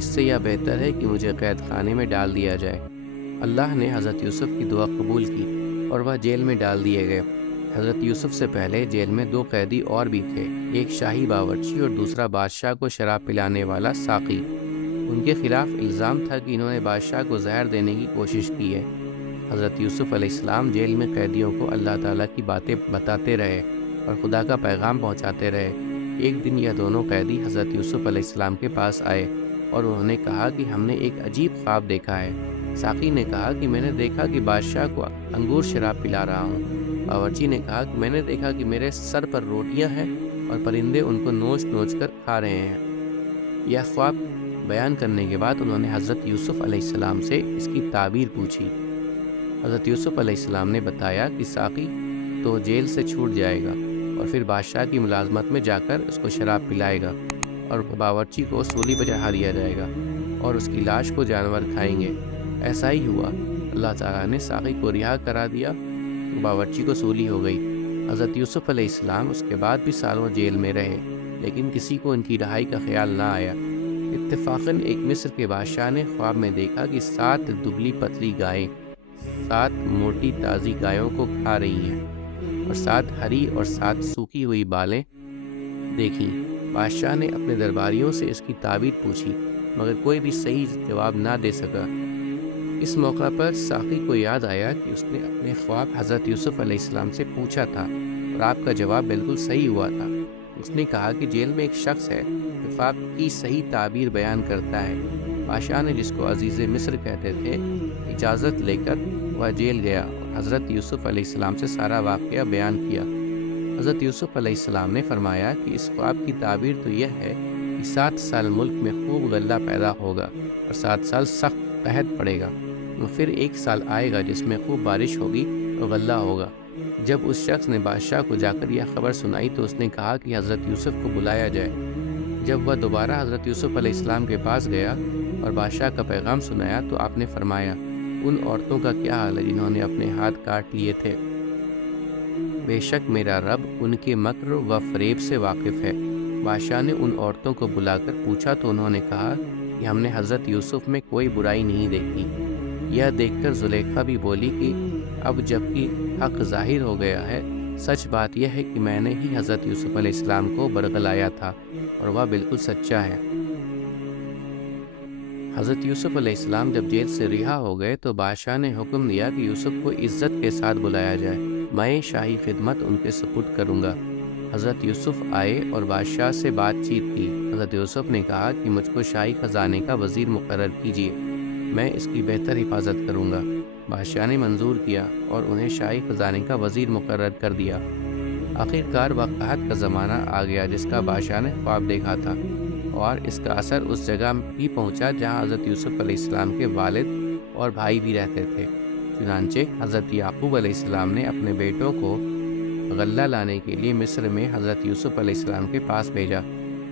اس سے یہ بہتر ہے کہ مجھے قید خانے میں ڈال دیا جائے۔ اللہ نے حضرت یوسف کی دعا قبول کی اور وہ جیل میں ڈال دیے گئے۔ حضرت یوسف سے پہلے جیل میں 2 قیدی اور بھی تھے، ایک شاہی باورچی اور دوسرا بادشاہ کو شراب پلانے والا ساقی۔ ان کے خلاف الزام تھا کہ انہوں نے بادشاہ کو زہر دینے کی کوشش کی ہے۔ حضرت یوسف علیہ السلام جیل میں قیدیوں کو اللہ تعالیٰ کی باتیں بتاتے رہے اور خدا کا پیغام پہنچاتے رہے۔ ایک دن یہ دونوں قیدی حضرت یوسف علیہ السلام کے پاس آئے اور انہوں نے کہا کہ ہم نے ایک عجیب خواب دیکھا ہے۔ ساقی نے کہا کہ میں نے دیکھا کہ بادشاہ کو انگور شراب پلا رہا ہوں۔ باورچی نے کہا کہ میں نے دیکھا کہ میرے سر پر روٹیاں ہیں اور پرندے ان کو نوچ نوچ کر کھا رہے ہیں۔ یہ خواب بیان کرنے کے بعد انہوں نے حضرت یوسف علیہ السلام سے اس کی تعبیر پوچھی۔ حضرت یوسف علیہ السلام نے بتایا کہ ساقی تو جیل سے چھوٹ جائے گا اور پھر بادشاہ کی ملازمت میں جا کر اس کو شراب پلائے گا، اور باورچی کو سولی پہ چڑھا دیا جائے گا اور اس کی لاش کو جانور کھائیں گے۔ ایسا ہی ہوا، اللہ تعالیٰ نے ساقی کو رہا کرا دیا، باورچی کو سولی ہو گئی۔ حضرت یوسف علیہ السلام اس کے بعد بھی سالوں جیل میں رہے، لیکن کسی کو ان کی رہائی کا خیال نہ آیا۔ اتفاقاً ایک مصر کے بادشاہ نے خواب میں دیکھا کہ 7 دبلی پتلی گائیں 7 موٹی تازی گایوں کو کھا رہی ہیں اور 7 ہری اور 7 سوکھی ہوئی بالیں دیکھیں۔ بادشاہ نے اپنے درباریوں سے اس کی تعبیر پوچھی، مگر کوئی بھی صحیح جواب نہ دے سکا۔ اس موقع پر ساقی کو یاد آیا کہ اس نے اپنے خواب حضرت یوسف علیہ السلام سے پوچھا تھا اور آپ کا جواب بالکل صحیح ہوا تھا۔ اس نے کہا کہ جیل میں ایک شخص ہے جو خواب کی صحیح تعبیر بیان کرتا ہے۔ بادشاہ نے، جس کو عزیز مصر کہتے تھے، اجازت لے کر وہ جیل گیا اور حضرت یوسف علیہ السلام سے سارا واقعہ بیان کیا۔ حضرت یوسف علیہ السلام نے فرمایا کہ اس خواب کی تعبیر تو یہ ہے کہ 7 سال ملک میں خوب غلہ پیدا ہوگا اور 7 سال سخت قحط پڑے گا، اور پھر 1 سال آئے گا جس میں خوب بارش ہوگی اور غلہ ہوگا۔ جب اس شخص نے بادشاہ کو جا کر یہ خبر سنائی تو اس نے کہا کہ حضرت یوسف کو بلایا جائے۔ جب وہ دوبارہ حضرت یوسف علیہ السلام کے پاس گیا اور بادشاہ کا پیغام سنایا تو آپ نے فرمایا، ان عورتوں کا کیا حال ہے جنہوں نے اپنے ہاتھ کاٹ لیے تھے؟ بے شک میرا رب ان کے مکر و فریب سے واقف ہے۔ بادشاہ نے ان عورتوں کو بلا کر پوچھا تو انہوں نے کہا کہ ہم نے حضرت یوسف میں کوئی برائی نہیں دیکھی۔ یہ دیکھ کر زلیخا بھی بولی کہ اب جبکہ حق ظاہر ہو گیا ہے، سچ بات یہ ہے کہ میں نے ہی حضرت یوسف علیہ السلام کو برگلایا تھا اور وہ بالکل سچا ہے۔ حضرت یوسف علیہ السلام جب جیل سے رہا ہو گئے تو بادشاہ نے حکم دیا کہ یوسف کو عزت کے ساتھ بلایا جائے، میں شاہی خدمت ان کے سپرد کروں گا۔ حضرت یوسف آئے اور بادشاہ سے بات چیت کی۔ حضرت یوسف نے کہا کہ مجھ کو شاہی خزانے کا وزیر مقرر کیجیے، میں اس کی بہتر حفاظت کروں گا۔ بادشاہ نے منظور کیا اور انہیں شاہی خزانے کا وزیر مقرر کر دیا۔ آخر کار وہ قحط کا زمانہ آ گیا جس کا بادشاہ نے خواب دیکھا تھا، اور اس کا اثر اس جگہ بھی پہنچا جہاں حضرت یوسف علیہ السلام کے والد اور بھائی بھی رہتے تھے۔ چنانچہ حضرت یعقوب علیہ السلام نے اپنے بیٹوں کو غلہ لانے کے لیے مصر میں حضرت یوسف علیہ السلام کے پاس بھیجا۔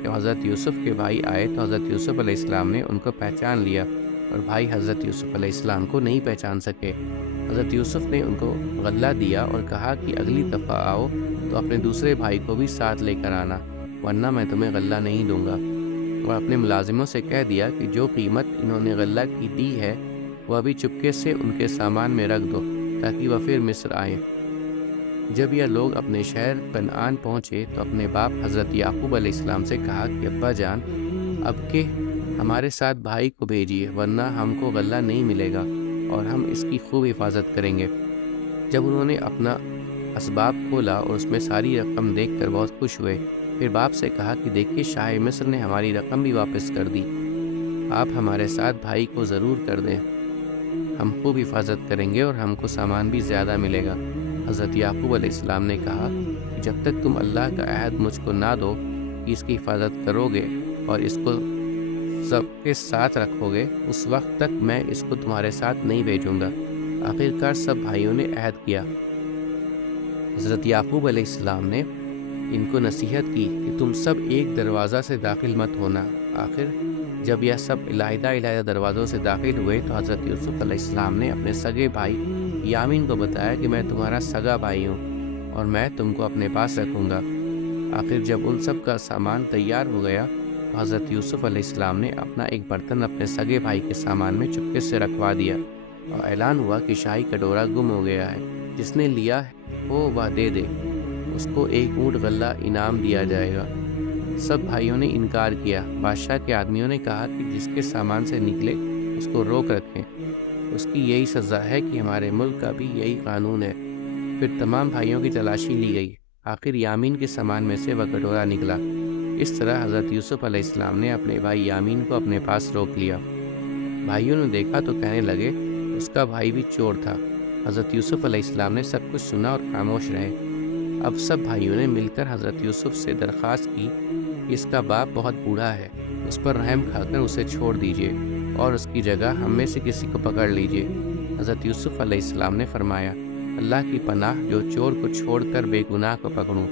جب حضرت یوسف کے بھائی آئے تو حضرت یوسف علیہ السلام نے ان کو پہچان لیا اور بھائی حضرت یوسف علیہ السلام کو نہیں پہچان سکے۔ حضرت یوسف نے ان کو غلہ دیا اور کہا کہ اگلی دفعہ آؤ تو اپنے دوسرے بھائی کو بھی ساتھ لے کر آنا، ورنہ میں تمہیں غلہ نہیں دوں گا۔ اور اپنے ملازموں سے کہہ دیا کہ جو قیمت انہوں نے غلہ کی دی ہے وہ ابھی چپکے سے ان کے سامان میں رکھ دو تاکہ وہ پھر مصر آئیں۔ جب یہ لوگ اپنے شہر کنعان پہنچے تو اپنے باپ حضرت یعقوب علیہ السلام سے کہا کہ ابا جان، اب کہ ہمارے ساتھ بھائی کو بھیجیے ورنہ ہم کو غلہ نہیں ملے گا اور ہم اس کی خوب حفاظت کریں گے۔ جب انہوں نے اپنا اسباب کھولا اور اس میں ساری رقم دیکھ کر بہت خوش ہوئے، پھر باپ سے کہا کہ دیکھیے شاہ مصر نے ہماری رقم بھی واپس کر دی، آپ ہمارے ساتھ بھائی کو ضرور کر دیں، ہم خوب حفاظت کریں گے اور ہم کو سامان بھی زیادہ ملے گا۔ حضرت یعقوب علیہ السلام نے کہا کہ جب تک تم اللہ کا عہد مجھ کو نہ دو کہ اس کی حفاظت کرو گے اور اس کو سب کے ساتھ رکھو گے، اس وقت تک میں اس کو تمہارے ساتھ نہیں بھیجوں گا۔ آخرکار سب بھائیوں نے عہد کیا۔ حضرت یعقوب علیہ السلام نے ان کو نصیحت کی کہ تم سب ایک دروازہ سے داخل مت ہونا۔ آخر جب یہ سب علیحدہ علیحدہ دروازوں سے داخل ہوئے تو حضرت یوسف علیہ السلام نے اپنے سگے بھائی یامین کو بتایا کہ میں تمہارا سگا بھائی ہوں اور میں تم کو اپنے پاس رکھوں گا۔ آخر جب ان سب کا سامان تیار ہو گیا تو حضرت یوسف علیہ السلام نے اپنا ایک برتن اپنے سگے بھائی کے سامان میں چپکے سے رکھوا دیا اور اعلان ہوا کہ شاہی کٹورا گم ہو گیا ہے، جس نے لیا ہو وہ دے دے، اس کو 1 اونٹ غلہ انعام دیا جائے گا۔ سب بھائیوں نے انکار کیا۔ بادشاہ کے آدمیوں نے کہا کہ جس کے سامان سے نکلے اس کو روک رکھیں، اس کی یہی سزا ہے کہ ہمارے ملک کا بھی یہی قانون ہے۔ پھر تمام بھائیوں کی تلاشی لی گئی، آخر یامین کے سامان میں سے وہ کٹورا نکلا۔ اس طرح حضرت یوسف علیہ السلام نے اپنے بھائی یامین کو اپنے پاس روک لیا۔ بھائیوں نے دیکھا تو کہنے لگے اس کا بھائی بھی چور تھا۔ حضرت یوسف علیہ السلام نے سب کچھ سنا اور خاموش رہے۔ اب سب بھائیوں نے مل کر حضرت یوسف سے درخواست کی کہ اس کا باپ بہت بوڑھا ہے، اس پر رحم کھا کر اسے چھوڑ دیجیے اور اس کی جگہ ہم میں سے کسی کو پکڑ لیجیے۔ حضرت یوسف علیہ السلام نے فرمایا، اللہ کی پناہ جو چور کو چھوڑ کر بے گناہ کو پکڑوں۔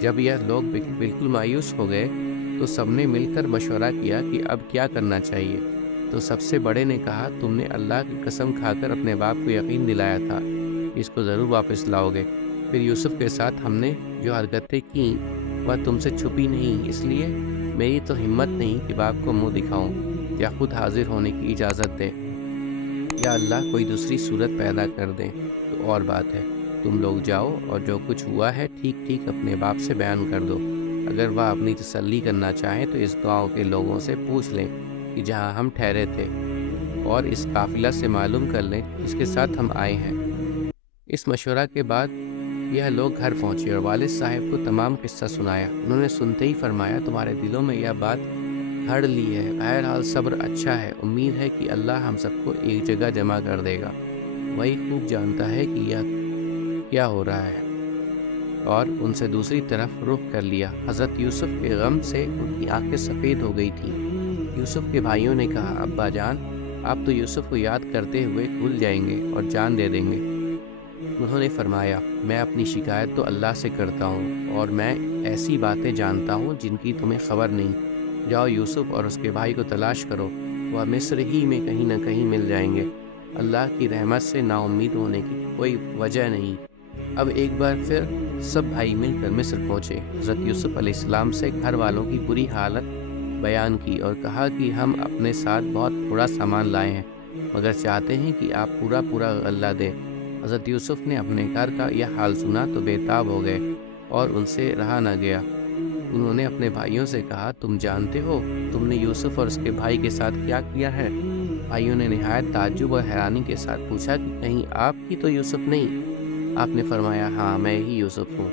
جب یہ لوگ بالکل مایوس ہو گئے تو سب نے مل کر مشورہ کیا کہ اب کیا کرنا چاہیے۔ تو سب سے بڑے نے کہا، تم نے اللہ کی قسم کھا کر اپنے باپ کو یقین دلایا تھا کہ اس کو ضرور واپس لاؤ گے، پھر یوسف کے ساتھ ہم نے جو حرکتیں کیں وہ تم سے چھپی نہیں، اس لیے میری تو ہمت نہیں کہ باپ کو منہ دکھاؤں یا خود حاضر ہونے کی اجازت دے، یا اللہ کوئی دوسری صورت پیدا کر دیں تو اور بات ہے۔ تم لوگ جاؤ اور جو کچھ ہوا ہے ٹھیک ٹھیک اپنے باپ سے بیان کر دو۔ اگر وہ اپنی تسلی کرنا چاہیں تو اس گاؤں کے لوگوں سے پوچھ لیں کہ جہاں ہم ٹھہرے تھے، اور اس قافلہ سے معلوم کر لیں جس کے ساتھ ہم آئے ہیں۔ اس مشورہ کے بعد یہ لوگ گھر پہنچے اور والد صاحب کو تمام قصہ سنایا۔ انہوں نے سنتے ہی فرمایا، تمہارے دلوں میں یہ بات گھڑ لی ہے، بہرحال صبر اچھا ہے، امید ہے کہ اللہ ہم سب کو ایک جگہ جمع کر دے گا، وہی خوب جانتا ہے کہ یہ کیا ہو رہا ہے۔ اور ان سے دوسری طرف رخ کر لیا۔ حضرت یوسف کے غم سے ان کی آنکھیں سفید ہو گئی تھیں۔ یوسف کے بھائیوں نے کہا، ابا جان، آپ تو یوسف کو یاد کرتے ہوئے بھول جائیں گے اور جان دے دیں گے۔ انہوں نے فرمایا، میں اپنی شکایت تو اللہ سے کرتا ہوں، اور میں ایسی باتیں جانتا ہوں جن کی تمہیں خبر نہیں۔ جاؤ یوسف اور اس کے بھائی کو تلاش کرو، وہ مصر ہی میں کہیں نہ کہیں مل جائیں گے۔ اللہ کی رحمت سے نا امید ہونے کی کوئی وجہ نہیں۔ اب ایک بار پھر سب بھائی مل کر مصر پہنچے۔ حضرت یوسف علیہ السلام سے گھر والوں کی بری حالت بیان کی اور کہا کہ ہم اپنے ساتھ بہت تھوڑا سامان لائے ہیں، مگر چاہتے ہیں کہ آپ پورا غلہ دیں۔ حضرت یوسف نے اپنے گھر کا یہ حال سنا تو بے تاب ہو گئے اور ان سے رہا نہ گیا۔ انہوں نے اپنے بھائیوں سے کہا، تم جانتے ہو تم نے یوسف اور اس کے بھائی کے ساتھ کیا کیا ہے؟ بھائیوں نے نہایت تعجب اور حیرانی کے ساتھ پوچھا کہ کہیں آپ ہی تو یوسف نہیں؟ آپ نے فرمایا، ہاں میں ہی یوسف ہوں،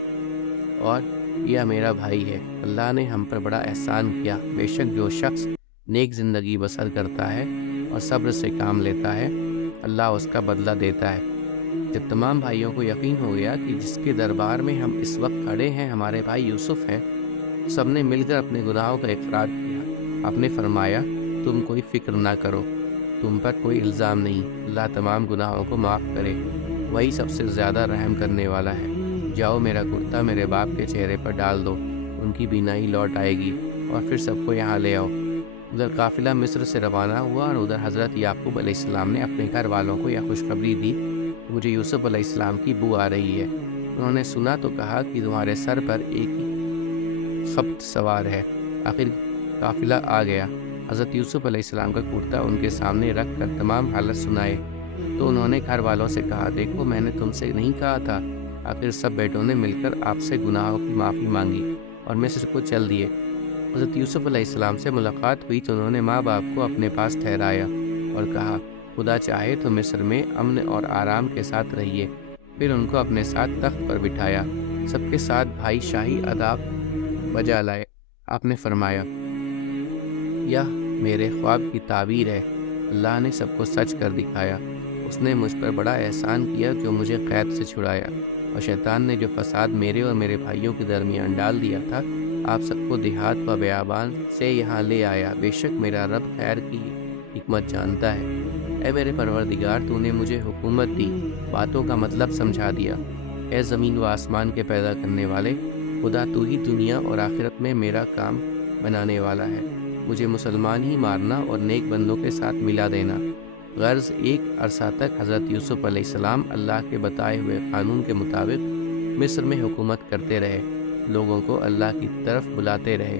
اور یہ میرا بھائی ہے۔ اللہ نے ہم پر بڑا احسان کیا۔ بے شک جو شخص نیک زندگی بسر کرتا ہے اور صبر سے کام لیتا ہے، اللہ اس کا بدلہ دیتا ہے۔ جب تمام بھائیوں کو یقین ہو گیا کہ جس کے دربار میں ہم اس وقت کھڑے ہیں ہمارے بھائی یوسف ہیں، سب نے مل کر اپنے گناہوں کا اقرار کیا۔ آپ نے فرمایا، تم کوئی فکر نہ کرو، تم پر کوئی الزام نہیں، اللہ تمام گناہوں کو معاف کرے، وہی سب سے زیادہ رحم کرنے والا ہے۔ جاؤ میرا کرتا میرے باپ کے چہرے پر ڈال دو، ان کی بینائی لوٹ آئے گی، اور پھر سب کو یہاں لے آؤ۔ ادھر قافلہ مصر سے روانہ ہوا اور ادھر حضرت یعقوب علیہ السلام نے اپنے گھر والوں کو یہ خوشخبری دی کہ مجھے یوسف علیہ السلام کی بو آ رہی ہے۔ انہوں نے سنا تو کہا کہ تمہارے سر پر ایک ہی خبط سوار ہے۔ آخر قافلہ آ گیا۔ حضرت یوسف علیہ السلام کا کرتا ان کے سامنے رکھ کر تمام حالت سنائے تو انہوں نے گھر والوں سے کہا، دیکھو میں نے تم سے نہیں کہا تھا۔ آخر سب بیٹوں نے مل کر آپ سے گناہوں کی معافی مانگی اور مصر کو چل دیے۔ حضرت یوسف علیہ السلام سے ملاقات ہوئی تو انہوں نے ماں باپ کو اپنے پاس ٹھہرایا اور کہا، خدا چاہے تو مصر میں امن اور آرام کے ساتھ رہیے۔ پھر ان کو اپنے ساتھ تخت پر بٹھایا۔ سب کے ساتھ بھائی شاہی آداب بجا لائے۔ آپ نے فرمایا، یہ میرے خواب کی تعبیر ہے، اللہ نے سب کو سچ کر دکھایا۔ اس نے مجھ پر بڑا احسان کیا جو مجھے قید سے چھڑایا، اور شیطان نے جو فساد میرے اور میرے بھائیوں کے درمیان ڈال دیا تھا، آپ سب کو دیہات و بیابان سے یہاں لے آیا۔ بے شک میرا رب خیر کی حکمت جانتا ہے۔ اے میرے پروردگار، تو نے مجھے حکومت دی، باتوں کا مطلب سمجھا دیا۔ اے زمین و آسمان کے پیدا کرنے والے خدا، تو ہی دنیا اور آخرت میں میرا کام بنانے والا ہے۔ مجھے مسلمان ہی مارنا اور نیک بندوں کے ساتھ ملا دینا۔ غرض ایک عرصہ تک حضرت یوسف علیہ السلام اللہ کے بتائے ہوئے قانون کے مطابق مصر میں حکومت کرتے رہے، لوگوں کو اللہ کی طرف بلاتے رہے،